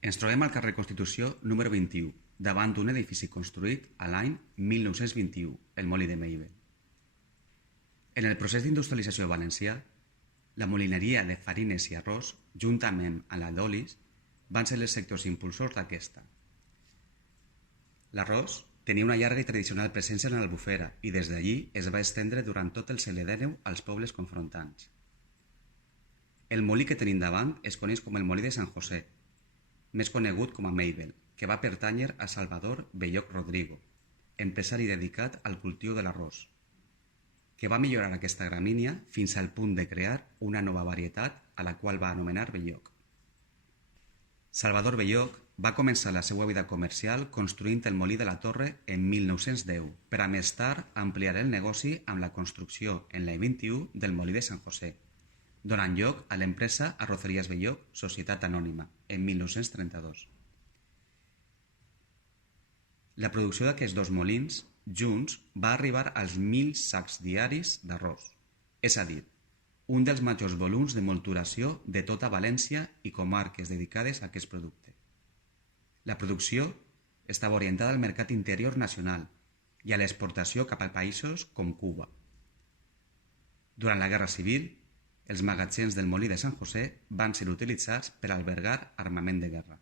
Ens trobem al carrer Constitució número 21, davant d'un edifici construït a l'any 1921, el Molí de Meibel. En el procés d'industrialització valencià, la molineria de farines i arròs, juntament amb la d'olis, van ser els sectors impulsors d'aquesta. L'arròs tenia una llarga i tradicional presència en l'Albufera i des d'allí es va estendre durant tot el segle XIX als pobles confrontants. El molí que tenim davant es coneix com el Molí de Sant José, més conegut com a Meibel, que va pertànyer a Salvador Belloc Rodrigo, empresari dedicat al cultiu de l'arròs, que va millorar aquesta gramínia fins al punt de crear una nova varietat a la qual va anomenar Belloc. Salvador Belloc va començar la seva vida comercial construint el molí de la Torre en 1910 per a més tard ampliar el negoci amb la construcció en l'any 21 del Molí de Sant José, donant lloc a l'empresa Arrocerías Belloc, Societat Anònima, en 1932. La producció d'aquests dos molins, junts, va arribar als 1.000 sacs diaris d'arròs, és a dir, un dels majors volums de molturació de tota València i comarques dedicades a aquest producte. La producció estava orientada al mercat interior nacional i a l'exportació cap a països com Cuba. Durant la Guerra Civil, els magatzems del Molí de Sant José van ser utilitzats per albergar armament de guerra.